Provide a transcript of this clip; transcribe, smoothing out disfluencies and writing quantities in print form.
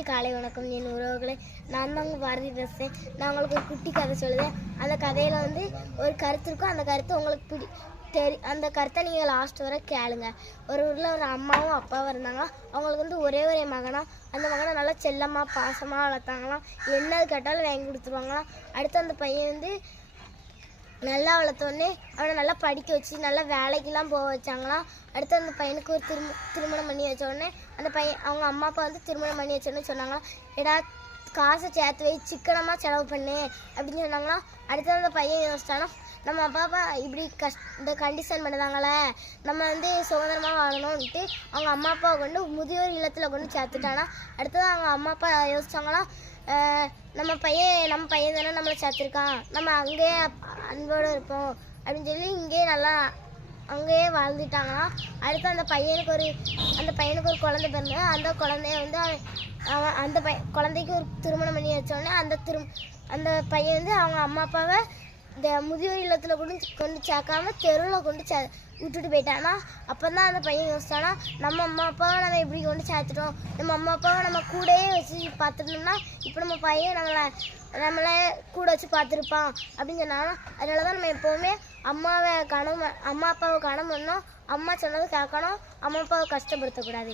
இனிய காலை வணக்கம் என் உறவுகளை. நான் தான் உங்கள் பாரதி பேசுகிறேன். நான் உங்களுக்கு ஒரு குட்டி கதை சொல்லுவேன். அந்த கதையில் வந்து ஒரு கருத்து இருக்கும். அந்த கருத்து உங்களுக்கு அந்த கருத்தை நீங்கள் லாஸ்ட் வரை கேளுங்க. ஒரு ஊரில் ஒரு அம்மாவும் அப்பாவும் இருந்தாங்க. அவங்களுக்கு வந்து ஒரே மகனா. அந்த மகனை நல்லா செல்லமாக பாசமாக வளர்த்தாங்களாம். என்ன கேட்டாலும் வாங்கி கொடுத்துருவாங்களாம். அடுத்து அந்த பையன் வந்து நல்லா வளர்த்தோடனே அவனை நல்லா படிக்க வச்சு நல்லா வேலைக்கெல்லாம் போக வச்சாங்களாம். அடுத்து அந்த பையனுக்கு ஒரு திருமணம் பண்ணி வச்ச உடனே அந்த பையன் அவங்க அம்மா அப்பா வந்து திருமணம் பண்ணி வச்சோடனே சொன்னாங்களாம், எடா காசை சேர்த்து வை, சிக்கனமாக செலவு பண்ணு அப்படின்னு சொன்னாங்களாம். அடுத்து அந்த பையன் யோசிச்சானா, நம்ம அப்பா இப்படி இந்த கண்டிஷன் பண்ணுறாங்களே, நம்ம வந்து சுதந்திரமாக வாழணும்ன்ட்டு அவங்க அம்மா அப்பாவை கொண்டு முதியோர் இல்லத்தில் கொண்டு சேர்த்துட்டானா. அடுத்தது அவங்க அம்மா அப்பா யோசிச்சாங்களாம், நம்ம பையன் தானே நம்மளை சேர்த்துருக்கான், நம்ம அங்கேயே அன்போடு இருப்போம் அப்படின்னு சொல்லி இங்கேயே நல்லா அங்கேயே வாழ்ந்துட்டாங்களாம். அடுத்து அந்த பையனுக்கு ஒரு குழந்தை பிறந்தது. அந்த குழந்தைய வந்து அந்த குழந்தைக்கு ஒரு திருமணம் பண்ணி வச்சோடனே அந்த பையன் வந்து அவங்க அம்மா அப்பாவை இந்த முதியோர் இல்லத்தில் கொண்டு சேர்க்காம தெருவில் கொண்டு விட்டுட்டு போயிட்டானா. அப்போ தான் அந்த பையன் யோசிச்சானா, நம்ம அம்மா அப்பாவை நம்ம இப்படி கொண்டு சேர்த்துட்டோம், நம்ம அம்மா அப்பாவை நம்ம கூடயே வச்சு பார்த்துட்டோம்னா இப்போ நம்ம பையன் நம்மளே கூட வச்சு பார்த்துருப்பான் அப்படின்னு சொன்னாலும். அதனால தான் நம்ம எப்போவுமே அம்மா அப்பாவை கனம் பண்ணணும். அம்மா சொன்னது கேட்கணும். அம்மா அப்பாவை கஷ்டப்படுத்தக்கூடாது.